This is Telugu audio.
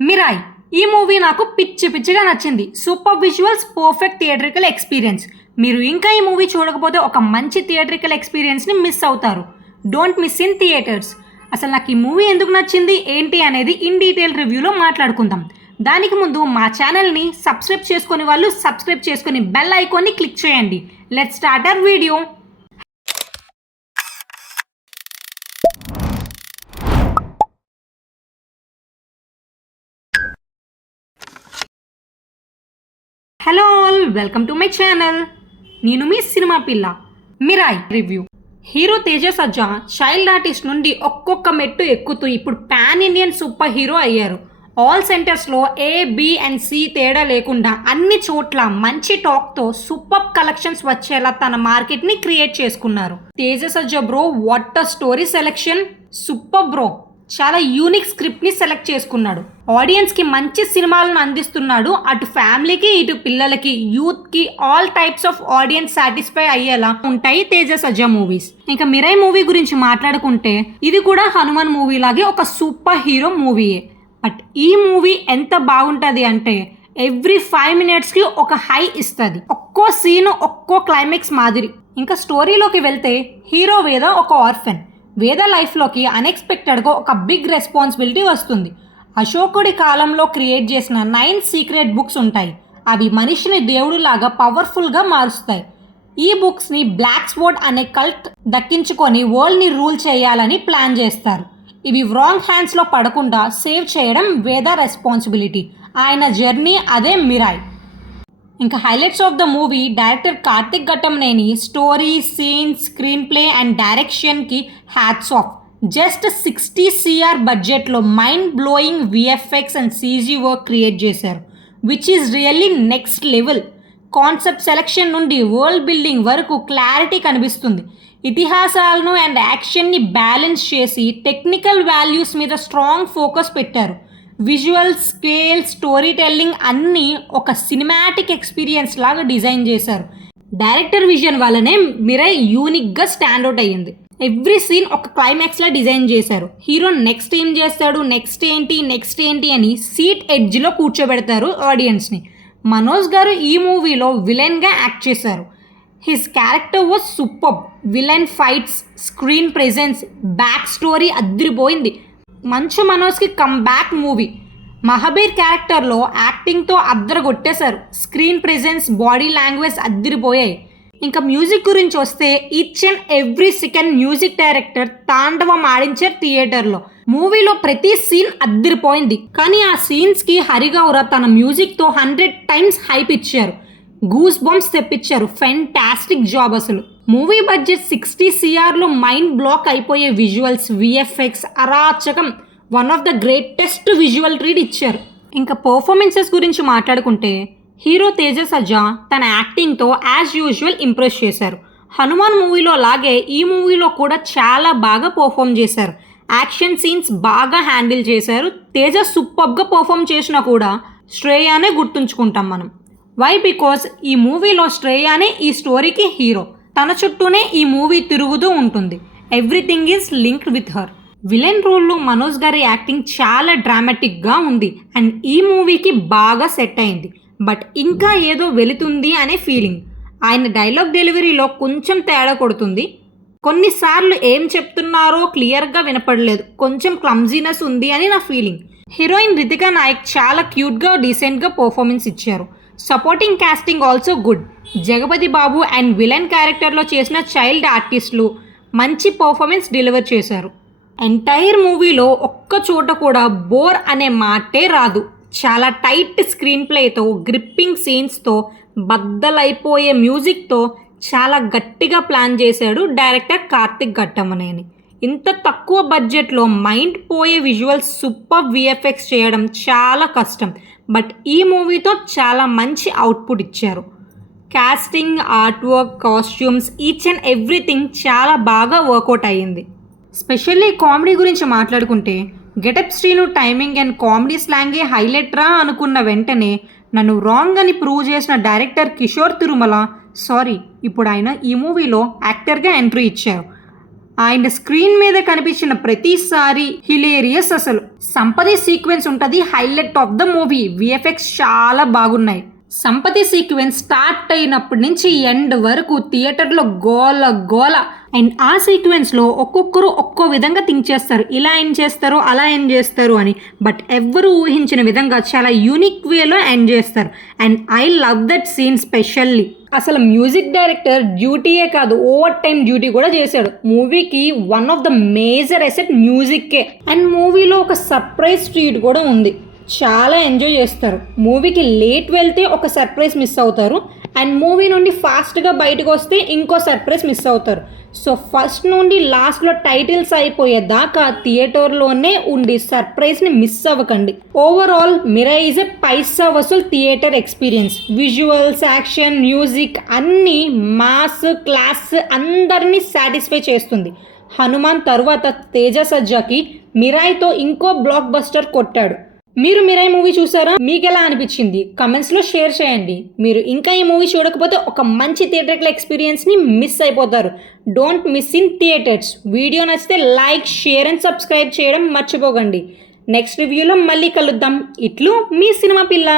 మిరాయ్ ఈ మూవీ నాకు పిచ్చి పిచ్చిగా నచ్చింది. Super visuals, perfect theatrical experience. మీరు ఇంకా ఈ మూవీ చూడకపోతే ఒక మంచి థియేట్రికల్ ఎక్స్పీరియన్స్ని మిస్ అవుతారు. Don't miss in theatres. అసలు నాకు ఈ మూవీ ఎందుకు నచ్చింది ఏంటి అనేది ఇన్ డీటెయిల్ రివ్యూలో మాట్లాడుకుందాం. దానికి ముందు మా ఛానల్ని సబ్స్క్రైబ్ చేసుకునే వాళ్ళు సబ్స్క్రైబ్ చేసుకుని బెల్ ఐకాన్ని క్లిక్ చేయండి. Let's start our video. Hello all, welcome to my channel. నేను మీ సినిమా పిల్ల. Mirai review. హీరో తేజ సజ్జా చైల్డ్ ఆర్టిస్ట్ నుండి ఒక్కొక్క మెట్టు ఎక్కుతూ ఇప్పుడు పాన్ ఇండియన్ సూపర్ హీరో అయ్యారు. ఆల్ సెంటర్స్లో ఏ, బి అండ్ సి తేడా లేకుండా అన్ని చోట్ల మంచి టాక్తో సూపర్ కలెక్షన్స్ వచ్చేలా తన మార్కెట్ని క్రియేట్ చేసుకున్నారు. Teja Sajja bro, what a story selection, super bro. చాలా యూనిక్ స్క్రిప్ట్ని సెలెక్ట్ చేసుకున్నాడు. ఆడియన్స్కి మంచి సినిమాలను అందిస్తున్నాడు. అటు ఫ్యామిలీకి, ఇటు పిల్లలకి, యూత్కి, all types of audience satisfy అయ్యేలా ఉంటాయి తేజ సజ్జా మూవీస్. ఇంకా మిరాయ్ మూవీ గురించి మాట్లాడుకుంటే ఇది కూడా హనుమాన్ మూవీ లాగే ఒక సూపర్ హీరో మూవీయే. బట్ ఈ మూవీ ఎంత బాగుంటుంది అంటే ఎవ్రీ 5 minutesకి ఒక హై ఇస్తుంది. ఒక్కో సీను ఒక్కో క్లైమాక్స్ మాదిరి. ఇంకా స్టోరీలోకి వెళ్తే హీరో వేద ఒక ఆర్ఫెన్. వేద లైఫ్లోకి అన్ఎక్స్పెక్టెడ్గా ఒక బిగ్ రెస్పాన్సిబిలిటీ వస్తుంది. అశోకుడి కాలంలో క్రియేట్ చేసిన 9 సీక్రెట్ బుక్స్ ఉంటాయి. అవి మనిషిని దేవుడిలాగా పవర్ఫుల్గా మారుస్తాయి. ఈ బుక్స్ని బ్లాక్ స్వోర్డ్ అనే కల్ట్ దక్కించుకొని వరల్డ్ని రూల్ చేయాలని ప్లాన్ చేస్తారు. ఇవి రాంగ్ హ్యాండ్స్లో పడకుండా సేవ్ చేయడం వేద రెస్పాన్సిబిలిటీ. ఆయన జర్నీ అదే మిరాయ్. ఇంకా highlights of the movie, director Karthik Ghattamaneni story, scenes, screenplay and డైరెక్షన్కి హ్యాట్స్ ఆఫ్. జస్ట్ 60 CR బడ్జెట్లో mind blowing VFX and CG work create చేశారు, which is really next level. Concept selection నుండి వరల్డ్ బిల్డింగ్ వరకు క్లారిటీ కనిపిస్తుంది. ఇతిహాసాలను అండ్ యాక్షన్ని బ్యాలెన్స్ చేసి టెక్నికల్ వాల్యూస్ మీద స్ట్రాంగ్ ఫోకస్ పెట్టారు. విజువల్, స్కేల్, స్టోరీ టెల్లింగ్ అన్నీ ఒక సినిమాటిక్ ఎక్స్పీరియన్స్ లాగా డిజైన్ చేశారు. డైరెక్టర్ విజన్ వల్లనే మిరాయ్ యూనిక్గా స్టాండ్అవుట్ అయ్యింది. ఎవ్రీ సీన్ ఒక క్లైమాక్స్లా డిజైన్ చేశారు. హీరో నెక్స్ట్ ఏం చేస్తాడు, నెక్స్ట్ ఏంటి అని సీట్ ఎడ్జ్లో కూర్చోబెడతారు ఆడియన్స్ని. మనోజ్ గారు ఈ మూవీలో విలన్గా యాక్ట్ చేశారు. His character was super. Villain fights, screen presence, backstory అదిరిపోయింది. మంచు మనోజ్కి కమ్ బ్యాక్ మూవీ. మహాబీర్ క్యారెక్టర్లో యాక్టింగ్తో అద్దరగొట్టేశారు. స్క్రీన్ ప్రెజెన్స్, బాడీ లాంగ్వేజ్ అద్దరిపోయాయి. ఇంకా మ్యూజిక్ గురించి వస్తే each and every second music director తాండవం ఆడించారు థియేటర్లో. మూవీలో ప్రతి సీన్ అద్దరిపోయింది. కానీ ఆ సీన్స్కి హరిగౌర తన మ్యూజిక్తో 100 times హైప్ ఇచ్చారు. గూస్ బంప్స్ తెప్పించారు. ఫెంటాస్టిక్ జాబ్ అసలు. మూవీ బడ్జెట్ 60 CRలో మైండ్ బ్లాక్ అయిపోయే విజువల్స్, విఎఫ్ఎక్స్ అరాచకం. One of the greatest visual treat ఇచ్చారు. ఇంకా పర్ఫార్మెన్సెస్ గురించి మాట్లాడుకుంటే హీరో తేజ సజ్జా తన యాక్టింగ్తో యాజ్ యూజువల్ ఇంప్రెస్ చేశారు. హనుమాన్ మూవీలో లాగే ఈ మూవీలో కూడా చాలా బాగా పర్ఫామ్ చేశారు. యాక్షన్ సీన్స్ బాగా హ్యాండిల్ చేశారు. తేజ సూపర్గా పర్ఫామ్ చేసినా కూడా శ్రేయానే గుర్తుంచుకుంటాం మనం. వై? బికాస్ ఈ మూవీలో శ్రేయానే ఈ స్టోరీకి హీరో. తన చుట్టూనే ఈ మూవీ తిరుగుతూ ఉంటుంది. Everything is linked with her. Villain రోల్లో మనోజ్ గారి యాక్టింగ్ చాలా డ్రామాటిక్గా ఉంది అండ్ ఈ మూవీకి బాగా సెట్ అయింది. బట్ ఇంకా ఏదో వెళుతుంది అనే ఫీలింగ్. ఆయన డైలాగ్ డెలివరీలో కొంచెం తేడా కొడుతుంది. కొన్నిసార్లు ఏం చెప్తున్నారో క్లియర్గా వినపడలేదు. కొంచెం క్లమ్జీనెస్ ఉంది అని నా ఫీలింగ్. హీరోయిన్ రితికా నాయక్ చాలా క్యూట్గా, డీసెంట్గా పర్ఫార్మెన్స్ ఇచ్చారు. Supporting casting also good. Jagapathi Babu and villain క్యారెక్టర్లో చేసిన చైల్డ్ ఆర్టిస్టులు మంచి పర్ఫార్మెన్స్ డెలివర్ చేశారు. ఎంటైర్ మూవీలో ఒక్క చోట కూడా బోర్ అనే మాటే రాదు. చాలా టైట్ స్క్రీన్ ప్లేతో, గ్రిప్పింగ్ సీన్స్తో, బద్దలైపోయే మ్యూజిక్తో చాలా గట్టిగా ప్లాన్ చేశాడు డైరెక్టర్ కార్తిక్ ఘట్టమనేని. ఇంత తక్కువ బడ్జెట్లో మైండ్ పోయే విజువల్స్, సూపర్ విఎఫ్ఎక్స్ చేయడం చాలా కష్టం. బట్ ఈ మూవీతో చాలా మంచి అవుట్పుట్ ఇచ్చారు. Casting, art work, costumes, each and everything చాలా బాగా వర్కౌట్ అయ్యింది. స్పెషల్లీ కామెడీ గురించి మాట్లాడుకుంటే getup Srinu timing and comedy స్లాంగే హైలైట్ రా అనుకున్న వెంటనే నన్ను రాంగ్ అని ప్రూవ్ చేసిన డైరెక్టర్ కిషోర్ తిరుమల, ఇప్పుడు ఆయన ఈ మూవీలో యాక్టర్గా ఎంట్రీ ఇచ్చారు. ఆయన స్క్రీన్ మీద కనిపించిన ప్రతిసారి హిలేరియస్. అసలు సంపతి సీక్వెన్స్ ఉంటది highlight of the movie. VFX చాలా బాగున్నాయి. సంపతి సీక్వెన్స్ స్టార్ట్ అయినప్పటి నుంచి ఎండ్ వరకు థియేటర్లో గోల గోల. అండ్ ఆ సీక్వెన్స్లో ఒక్కొక్కరు ఒక్కో విధంగా థింక్ చేస్తారు, ఇలా ఎండ్ చేస్తారు అలా ఎండ్ చేస్తారు అని. బట్ ఎవ్వరు ఊహించిన విధంగా చాలా యూనిక్ వేలో ఎండ్ చేస్తారు. And I love that scene specially. అసలు మ్యూజిక్ డైరెక్టర్ డ్యూటీయే కాదు, ఓవర్ టైం డ్యూటీ కూడా చేశాడు. మూవీకి one of the major asset మ్యూజిక్కే. అండ్ మూవీలో ఒక సర్ప్రైజ్ ట్రీట్ కూడా ఉంది, చాలా ఎంజాయ్ చేస్తారు. మూవీకి లేట్ వెళ్తే ఒక సర్ప్రైజ్ మిస్ అవుతారు, అండ్ మూవీ నుండి ఫాస్ట్గా బయటకు వస్తే ఇంకో సర్ప్రైజ్ మిస్ అవుతారు. సో ఫస్ట్ నుండి లాస్ట్లో టైటిల్స్ అయిపోయేదాకా థియేటర్లోనే ఉండి సర్ప్రైజ్ని మిస్ అవ్వకండి. ఓవరాల్ మిరా ఈజ్ ఎ పైసా వసూల్ theatre experience. Visuals, action, music అన్నీ మాస్, క్లాస్ అందరినీ సాటిస్ఫై చేస్తుంది. హనుమాన్ తర్వాత తేజ సజ్జాకి మిరాయితో ఇంకో బ్లాక్ బస్టర్ కొట్టాడు. మీరు మిరాయి మూవీ చూసారా? మీకు ఎలా అనిపించింది కమెంట్స్లో షేర్ చేయండి. మీరు ఇంకా ఈ మూవీ చూడకపోతే ఒక మంచి థియేటర్ ఎక్స్పీరియన్స్ని మిస్ అయిపోతారు. Don't miss in theatres. Video నచ్చితే లైక్, షేర్ అండ్ సబ్స్క్రైబ్ చేయడం మర్చిపోకండి. నెక్స్ట్ రివ్యూలో మళ్ళీ కలుద్దాం. ఇట్లు మీ సినిమా పిల్ల.